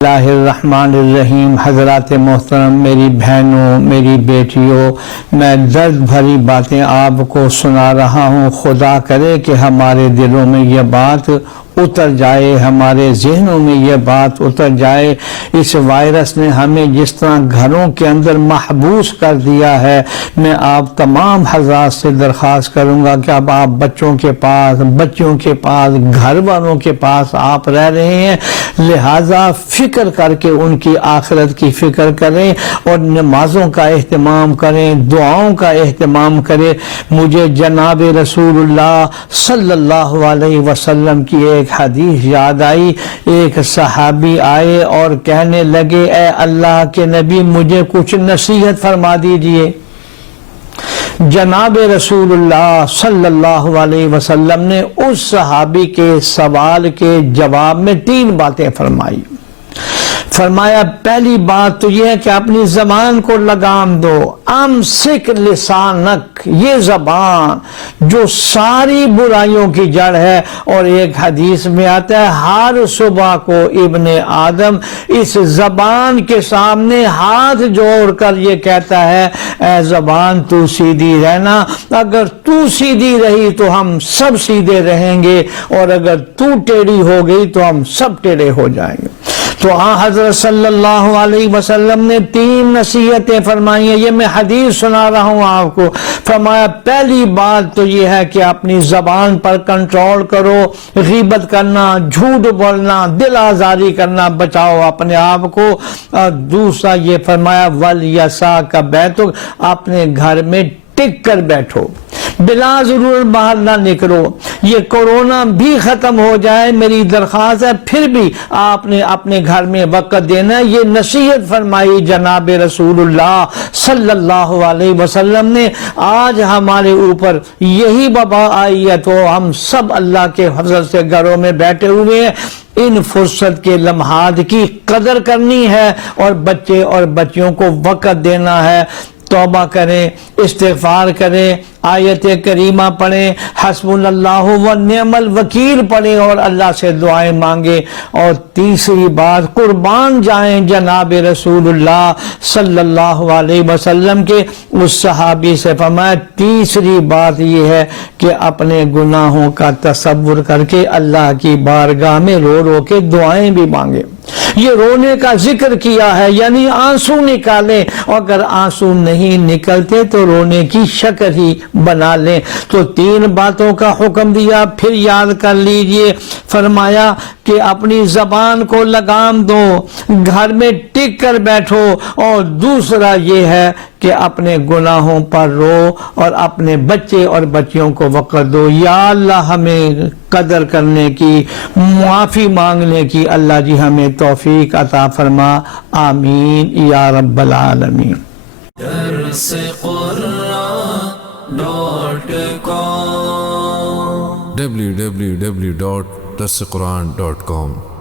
اللہ الرحمن الرحیم۔ حضرات محترم، میری بہنوں، میری بیٹیوں، میں درد بھری باتیں آپ کو سنا رہا ہوں۔ خدا کرے کہ ہمارے دلوں میں یہ بات اتر جائے، ہمارے ذہنوں میں یہ بات اتر جائے۔ اس وائرس نے ہمیں جس طرح گھروں کے اندر محبوس کر دیا ہے، میں آپ تمام حضرات سے درخواست کروں گا کہ اب آپ بچوں کے پاس، بچیوں کے پاس، گھر والوں کے پاس آپ رہ رہے ہیں، لہٰذا فکر کر کے ان کی آخرت کی فکر کریں اور نمازوں کا اہتمام کریں، دعاؤں کا اہتمام کریں۔ مجھے جناب رسول اللہ صلی اللہ علیہ وسلم کی ایک حدیث یاد آئی۔ ایک صحابی آئے اور کہنے لگے، اے اللہ کے نبی، مجھے کچھ نصیحت فرما دیجئے۔ جناب رسول اللہ صلی اللہ علیہ وسلم نے اس صحابی کے سوال کے جواب میں 3 باتیں فرمائی۔ فرمایا، پہلی بات تو یہ ہے کہ اپنی زبان کو لگام دو۔ امسک لسانک، یہ زبان جو ساری برائیوں کی جڑ ہے، اور ایک حدیث میں آتا ہے ہر صبح کو ابن آدم اس زبان کے سامنے ہاتھ جوڑ کر یہ کہتا ہے، اے زبان تو سیدھی رہنا، اگر تو سیدھی رہی تو ہم سب سیدھے رہیں گے، اور اگر تو ٹیڑھی ہو گئی تو ہم سب ٹیڑھے ہو جائیں گے۔ تو حضرت صلی اللہ علیہ وسلم نے 3 نصیحتیں فرمائی ہیں، یہ میں حدیث سنا رہا ہوں آپ کو۔ فرمایا، پہلی بات تو یہ ہے کہ اپنی زبان پر کنٹرول کرو، غیبت کرنا، جھوٹ بولنا، دل آزاری کرنا بچاؤ اپنے آپ کو۔ اور دوسرا یہ فرمایا، وَلْيَسَاكَ بَيْتُكَ، اپنے گھر میں ٹک کر بیٹھو، بلا ضرورت باہر نہ نکلو۔ یہ کورونا بھی ختم ہو جائے، میری درخواست ہے پھر بھی آپ نے اپنے گھر میں وقت دینا ہے۔ یہ نصیحت فرمائی جناب رسول اللہ صلی اللہ علیہ وسلم نے۔ آج ہمارے اوپر یہی وبا آئی ہے تو ہم سب اللہ کے فضل سے گھروں میں بیٹھے ہوئے ہیں۔ ان فرصت کے لمحات کی قدر کرنی ہے اور بچے اور بچیوں کو وقت دینا ہے۔ توبہ کریں، استغفار کریں، آیت کریمہ پڑھیں، حسبنا اللہ و نعم الوکیل پڑھیں اور اللہ سے دعائیں مانگیں۔ اور تیسری بات، قربان جائیں جناب رسول اللہ صلی اللہ علیہ وسلم کے اس صحابی سے۔ فرمایا، تیسری بات یہ ہے کہ اپنے گناہوں کا تصور کر کے اللہ کی بارگاہ میں رو رو کے دعائیں بھی مانگیں۔ یہ رونے کا ذکر کیا ہے، یعنی آنسو نکالیں، اور اگر آنسو نہیں نکلتے تو رونے کی شکل ہی بنا لیں۔ تو 3 باتوں کا حکم دیا، پھر یاد کر لیجئے۔ فرمایا کہ اپنی زبان کو لگام دو، گھر میں ٹک کر بیٹھو، اور دوسرا یہ ہے کہ اپنے گناہوں پر رو اور اپنے بچے اور بچیوں کو وقت دو۔ یا اللہ ہمیں قدر کرنے کی، معافی مانگنے کی اللہ جی ہمیں توفیق عطا فرما، آمین یا رب العالمین۔ درس قرآن www.درسقرآن.com